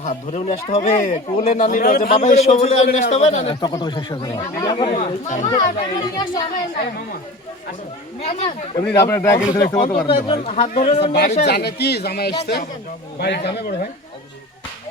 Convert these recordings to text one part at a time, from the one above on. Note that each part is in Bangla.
হাত ধরেও নিয়ে আসতে হবে কোলে না নিলে যে বাবা এসো বলে নিয়ে আসতে হবে না তখন তো শেষ হয়ে এমনি আপনার ড্রাইভিং দেখতে কত পারেন হাত ধরে জানে কি জামাই এসছে বাড়ি জানে বড় ভাই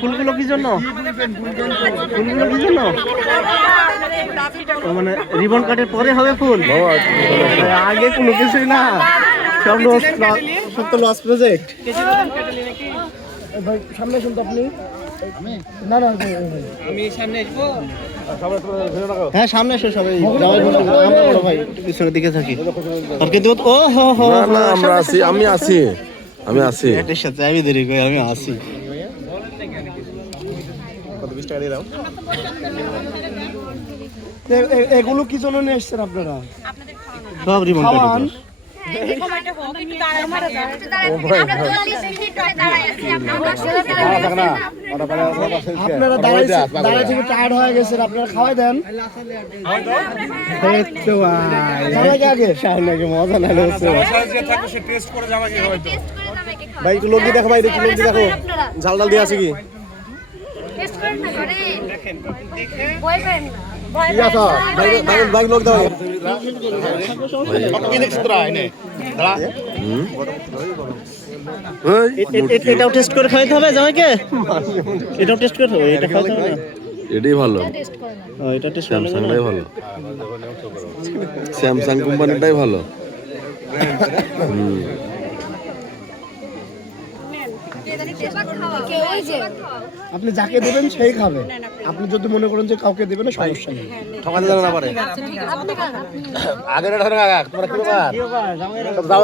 ফুলগুলো কি জন্য? ফুলগুলো কি জন্য? মানে রিবন কাটের পরে হবে ফুল? আগে কোনো কিছুই না। সব লস সব তো লস প্রজেক্ট সামনে শুনতো আপনি? না না সামনে শেষ হবে যাওয়াই বলতে আমরা বড় ভাই পিছনের দিকে থাকি। আর কিন্তু ও হো হো না আমরা আছি আমি আছি আমি আছি। এটার সাথে আমি দেরি করে আমি আসি কত বিশ টাকা দিলাম এগুলো কি জন্য নিয়ে এসছেন আপনারা? সব আপনারা দাঁড়াই দাঁড়াই থেকে টায়ার্ড হয়ে গেছেন আপনারা খাওয়াই দেন মজা না ভাই একটু দেখো ভাই একটু লঙ্গি দেখো ঝাল ডাল দিয়ে আছে কি বাইক বাইক বাইক লোক দাও। ওই, এটাও টেস্ট করে খাইতে হবে জামাইকে? এটাও টেস্ট করে হবে এটা হবে এটাই ভালো। এটা টেস্ট স্যামসাংটাই ভালো। স্যামসাং কোম্পানিটাই ভালো। হুম আপনি যাকে দেবেন সেই খাবে। আপনি যদি মনে করেন যে কাউকে দেবেন না সমস্যা নেই। ঠকাতে জানা না পারে। আগে না ধরে আগা তোমরা কি ব্যাপার? যাও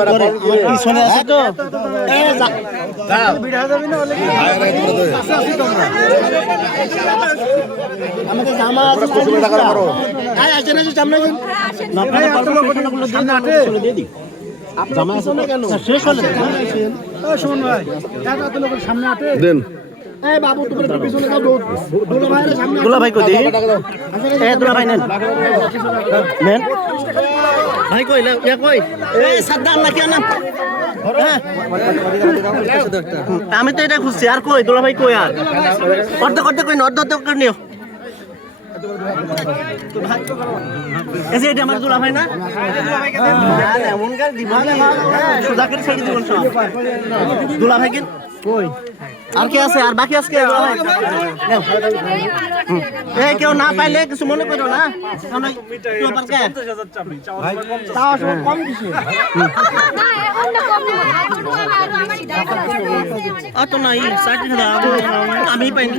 পিছনে আছে তো। এ, যাও। আমাদের জামা আছে কত টাকা করো আয় আসেন আসেন সামনে আসেন নব্বই পারব পেছনেগুলো দিয়ে দিন, আপনি চলে দিয়ে। জামা আছে না কেন? শেষ হলে আসেন শোন ভাই। সামনে আটে দেন। এ বাবু তুমি একটু পিছনে যাও দুলা ভাই সামনে দুলা ভাই কই দি এ দুলা ভাই নেন। নেন। ভাই কই ইয়া কই? এ সাদ্দাম না কেন হ্যাঁ। আমি তো এটা খুঁজছি আর কই? দুলা ভাই কই আর? অর্ধেক অর্ধেক কই না অর্ধেক করে নিও। এই যে এটা আমার দুলা ভাই না? না, না, এমন গাল দিব না। সোজা করে ছেড়ে দিবেন সব। দুলা ভাই কিন? কই? আর কি আছে? আর বাকি আছে কে? দুলা ভাই? নাও। এই কেউ না পাইলে কিছু মনে করো না। কম কিছু। অত নাই। আমি পাইনি।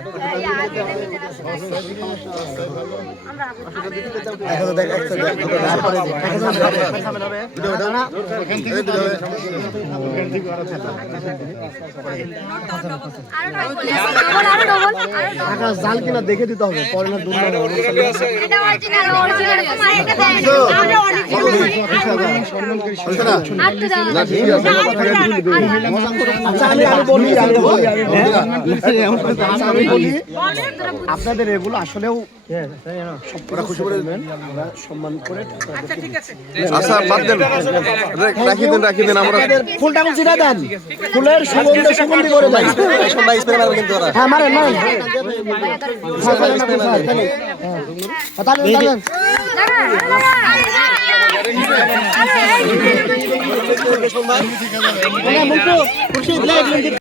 জাল কিনা দেখে দিতে হবে পরে না আমি আমি বলি আমি বলি আমি বলি। আচ্ছা, আমি বলি আপনাদের এগুলো আসলেও সবকটা খুশি করে সম্মান করে আচ্ছা বাদ দেন। রাখি দেন রাখি দেন আমরা ফুলটা দেন? ফুলের সুগন্ধে সুগন্ধি করে দেন। হ্যাঁ, খুশি